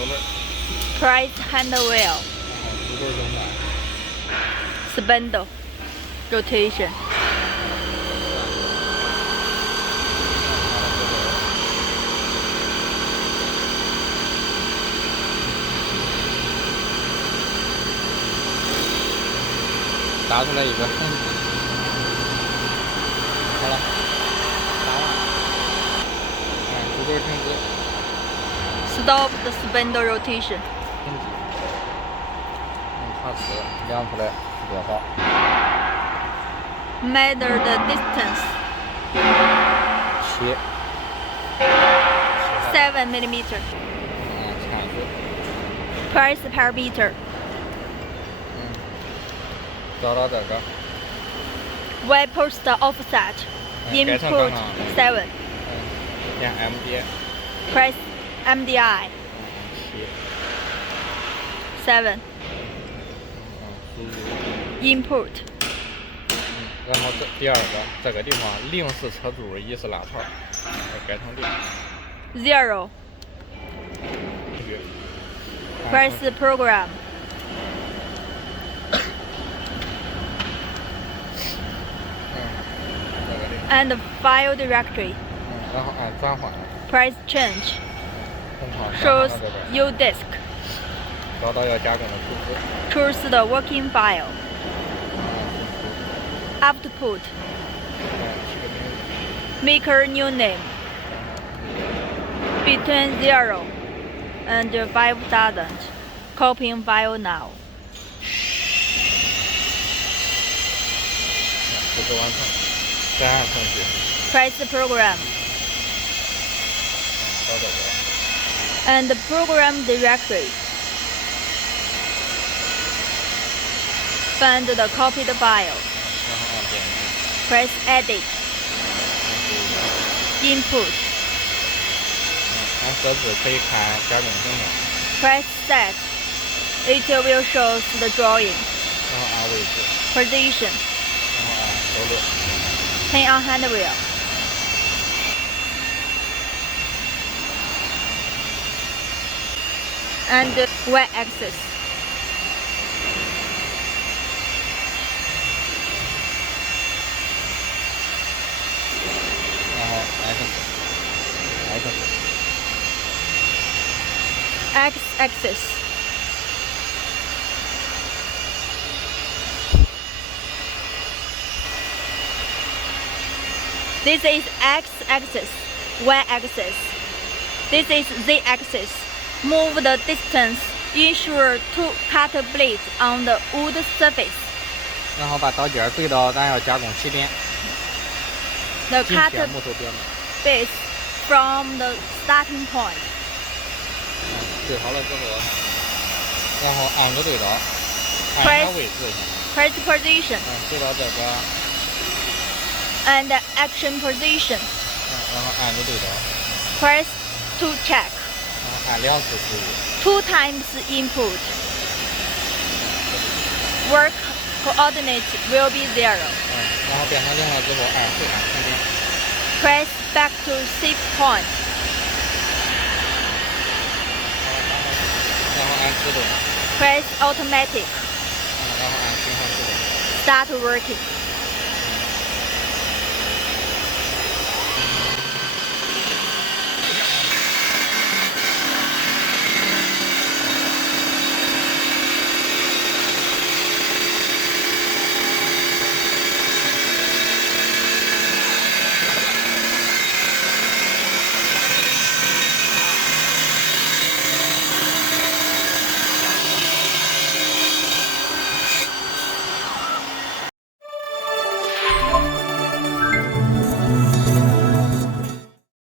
手轮。Press handle wheel. 足棍动感。Spindle. Rotation. 打出来一个。好了，打完。足棍停止。Stop the spindle rotation. 停止。查尺量出来多少？ Measure the distance. 7 millimeter. 铲子。Press parameter. 找到这个。Y post offset. Input 7. 点 MD。 Press MDI. 7. 输入。Input. 然后第二个这个地方0是车柱，1是拉槽，改成0。 0. Press program. 这个地方。And file directory. 然后按转换。 Press change. Shows Shows U disk. 找到要加更的图纸。 Choose the working file. Output. Make a new name. Between 0 and 5,000. Copying file now. 图纸完成，再按程序。 Press program. 找这个。 And program directory. Find the copied file. 然后按编辑。 Press edit. Input. 按设置可以看加工情况。 Press set. It will show the drawing. 然后按位置。 Position. 然后按手轮。 Turn on hand wheel. And Y axis. X axis. This is X axis, Y axis. This is Z axis. Move the distance. Ensure to cut blades on the wood surface. 然后把刀尖对到咱要加工起点。 The 紧 cut 贴木头表面。 base from the starting point. 对好了之后，然后按个对刀，按 Press 一下位置先。Press position 对到这个， and action position. 然后按个对刀， Press to check. 然后按2次输入。 2 times input. Work coordinate will be 0. 然后变成0了之后，按停点。 Press back to save point. 然后按自动。 Press automatic. 然后按循环自动。 Start working.